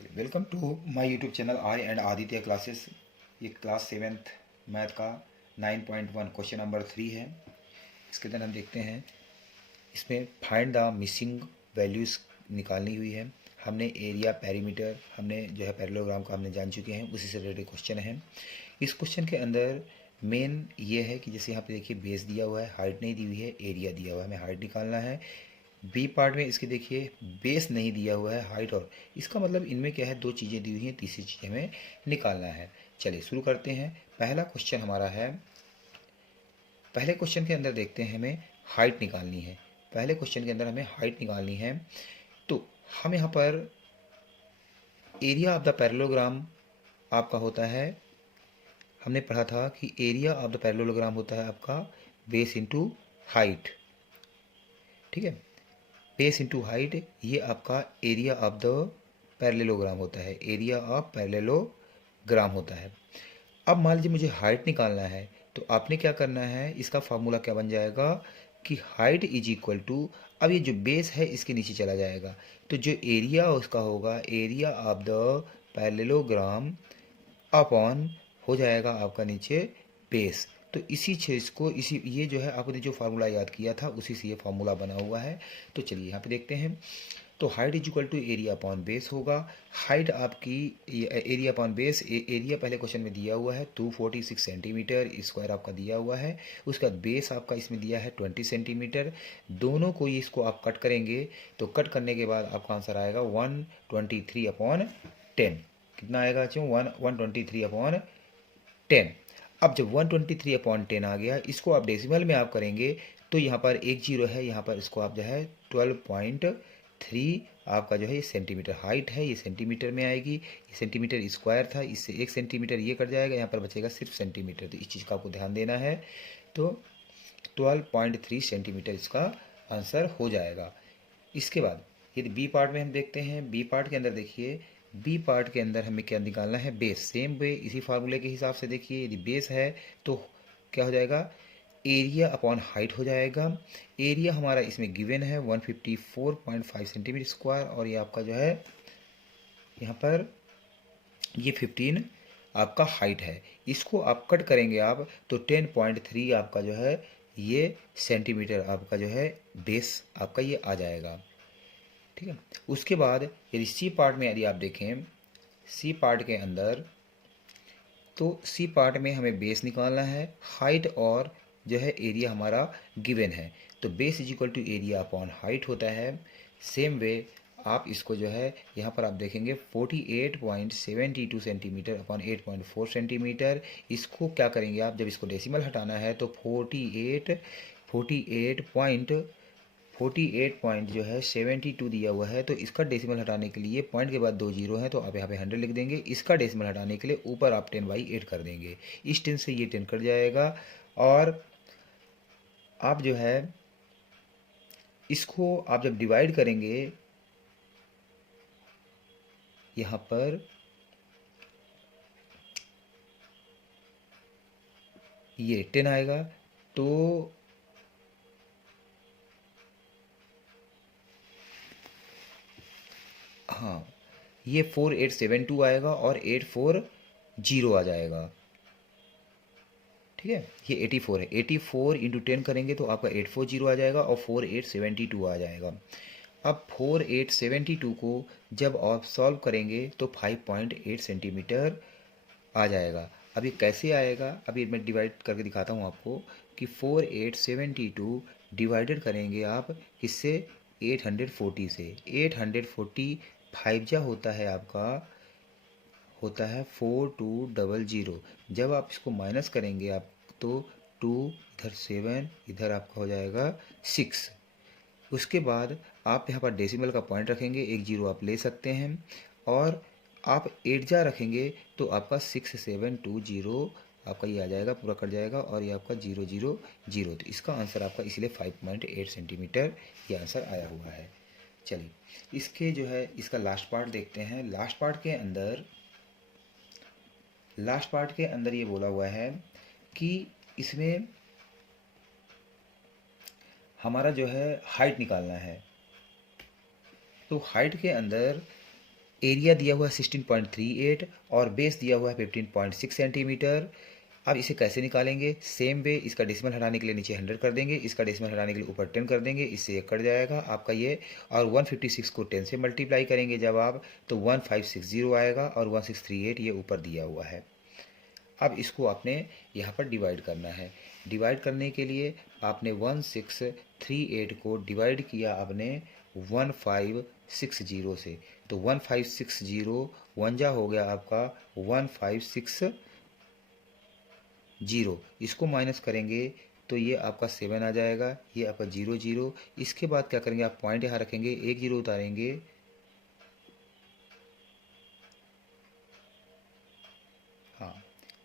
Welcome to my YouTube channel I and Aditya classes. ये class 7th math का 9.1 question number 3 है। इसके अंदर हम देखते हैं, इसमें फाइंड द मिसिंग वैल्यूज़ निकालनी हुई है। हमने एरिया, पेरीमीटर, हमने जो है पैरेललोग्राम का हमने जान चुके हैं, उसी से रिलेटेड क्वेश्चन है। इस क्वेश्चन के अंदर मेन ये है कि जैसे यहाँ पे देखिए बेस दिया हुआ है, हाइट नहीं दी हुई है, एरिया दिया हुआ है, हमें हाइट निकालना है। बी पार्ट में इसके देखिए बेस नहीं दिया हुआ है, हाइट, और इसका मतलब इनमें क्या है, दो चीज़ें दी हुई हैं, तीसरी चीज़ हमें निकालना है। चलिए शुरू करते हैं। पहला क्वेश्चन हमारा है, पहले क्वेश्चन के अंदर देखते हैं हमें हाइट निकालनी है। पहले क्वेश्चन के अंदर हमें हाइट निकालनी है, तो हम यहाँ पर एरिया ऑफ द पैरेललोग्राम आपका होता है, हमने पढ़ा था कि एरिया ऑफ द पैरेललोग्राम होता है आपका बेस इंटू हाइट। ठीक है, बेस इंटू हाइट, ये आपका एरिया ऑफ द पैरेललोग्राम होता है, एरिया ऑफ पैरेललोग्राम होता है। अब मान लीजिए मुझे हाइट निकालना है, तो आपने क्या करना है, इसका फार्मूला क्या बन जाएगा कि हाइट इज इक्वल टू, अब ये जो बेस है इसके नीचे चला जाएगा, तो जो एरिया उसका होगा area of the parallelogram upon हो जाएगा आपका नीचे बेस। तो इसी चीज़ को, इसी ये जो है आपने जो फार्मूला याद किया था उसी से ये फार्मूला बना हुआ है। तो चलिए यहाँ पे देखते हैं। तो height is equal to area upon base होगा। हाइट आपकी एरिया अपॉन बेस, एरिया पहले क्वेश्चन में दिया हुआ है 246 सेंटीमीटर स्क्वायर आपका दिया हुआ है। उसके बाद बेस आपका इसमें दिया है 20 सेंटीमीटर। दोनों को इसको आप कट करेंगे, तो कट करने के बाद आपका आंसर आएगा 123/10। कितना आएगा बच्चों? 123/10। अब जब 123/10 आ गया, इसको आप डेसिमल में आप करेंगे तो यहाँ पर एक जीरो है, यहाँ पर इसको आप जो है 12.3 आपका जो है ये सेंटीमीटर हाइट है, ये सेंटीमीटर में आएगी। ये सेंटीमीटर स्क्वायर था, इससे 1 सेंटीमीटर ये कट जाएगा, यहाँ पर बचेगा सिर्फ सेंटीमीटर, तो इस चीज़ का आपको ध्यान देना है। तो 12.3 सेंटीमीटर इसका आंसर हो जाएगा। इसके बाद यदि बी पार्ट में हम देखते हैं, बी पार्ट के अंदर देखिए, बी पार्ट के अंदर हमें क्या निकालना है, बेस। सेम वे इसी फार्मूले के हिसाब से देखिए, यदि बेस है तो क्या हो जाएगा, एरिया अपॉन हाइट हो जाएगा। एरिया हमारा इसमें गिवन है 154.5 सेंटीमीटर स्क्वायर, और ये आपका जो है यहाँ पर ये 15 आपका हाइट है। इसको आप कट करेंगे आप तो 10.3 आपका जो है ये सेंटीमीटर आपका जो है बेस आपका ये आ जाएगा। ठीक है, उसके बाद यदि सी पार्ट में यदि आप देखें, सी पार्ट के अंदर, तो सी पार्ट में हमें बेस निकालना है, हाइट और जो है एरिया हमारा गिवन है, तो base is equal to area upon height होता है। सेम वे आप इसको जो है यहाँ पर आप देखेंगे 48.72 सेंटीमीटर अपॉन 8.4 सेंटीमीटर। इसको क्या करेंगे आप, जब इसको डेसिमल हटाना है तो 48 पॉइंट जो है 72 दिया हुआ है, तो इसका डेसिमल हटाने के लिए पॉइंट के बाद दो जीरो है, तो आप यहाँ पे 100 लिख देंगे। इसका डेसिमल हटाने के लिए ऊपर आप 10/8 कर देंगे, इस 10 से ये 10 कट जाएगा, और आप जो है इसको आप जब डिवाइड करेंगे यहाँ पर, ये 10 आएगा, तो हाँ ये 4872 आएगा और 840 आ जाएगा। ठीक है, ये 84 है, 84 इंटू 10 करेंगे तो आपका 840 आ जाएगा और 4872 आ जाएगा। अब 4872 को जब आप सॉल्व करेंगे तो 5.8 सेंटीमीटर आ जाएगा। अब ये कैसे आएगा, अभी मैं डिवाइड करके दिखाता हूँ आपको कि 4872 डिवाइडेड करेंगे आप किससे, 840 से। 840 फाइव जा होता है आपका, होता है 4200। जब आप इसको माइनस करेंगे आप तो 2 इधर 7 इधर आपका हो जाएगा 6। उसके बाद आप यहाँ पर डेसिमल का पॉइंट रखेंगे, एक जीरो आप ले सकते हैं, और आप 8 जा रखेंगे तो आपका 6720 आपका ये आ जाएगा, पूरा कट जाएगा, और ये आपका 000। तो इसका आंसर आपका इसलिए 5.8 सेंटीमीटर ये आंसर आया हुआ है। चलिए इसके जो है इसका लास्ट पार्ट देखते हैं। लास्ट पार्ट के अंदर ये बोला हुआ है कि इसमें हमारा जो है हाइट निकालना है। तो हाइट के अंदर एरिया दिया हुआ है 16.38 और बेस दिया हुआ है 15.6 सेंटीमीटर। अब इसे कैसे निकालेंगे? सेम वे, इसका डेसिमल हटाने के लिए नीचे 100 कर देंगे, इसका डेसिमल हटाने के लिए ऊपर 10 कर देंगे, इससे ये कट जाएगा आपका ये। और 156 को 10 से मल्टीप्लाई करेंगे जब आप, तो 1560 आएगा और 1638 ये ऊपर दिया हुआ है। अब इसको आपने यहाँ पर डिवाइड करना है। डिवाइड करने के लिए आपने 1638 को डिवाइड किया आपने 1560 से, तो 1560 वन जा हो गया आपका 1560, इसको माइनस करेंगे तो ये आपका 7 आ जाएगा, ये आपका 00। इसके बाद क्या करेंगे आप पॉइंट यहाँ रखेंगे, 1 0 उतारेंगे, हाँ।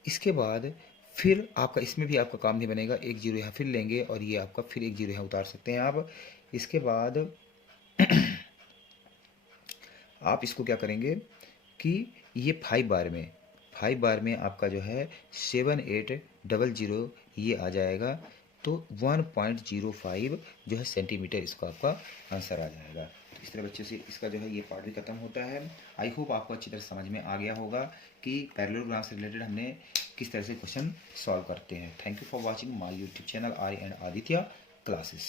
इसके बाद फिर आपका इसमें भी आपका काम नहीं बनेगा, 1 0 यहाँ फिर लेंगे और ये आपका फिर 1 0 यहाँ उतार सकते हैं आप। इसके बाद आप इसको क्या करेंगे कि ये 5 बार में आपका जो है 7800 ये आ जाएगा, तो 1.05 जो है सेंटीमीटर इसका आपका आंसर आ जाएगा। तो इस तरह बच्चों से इसका जो है ये पार्ट भी खत्म होता है। आई होप आपको अच्छी तरह समझ में आ गया होगा कि पैरेललोग्राम से रिलेटेड हमने किस तरह से क्वेश्चन सॉल्व करते हैं। Thank you for watching my YouTube channel I and Aditya classes.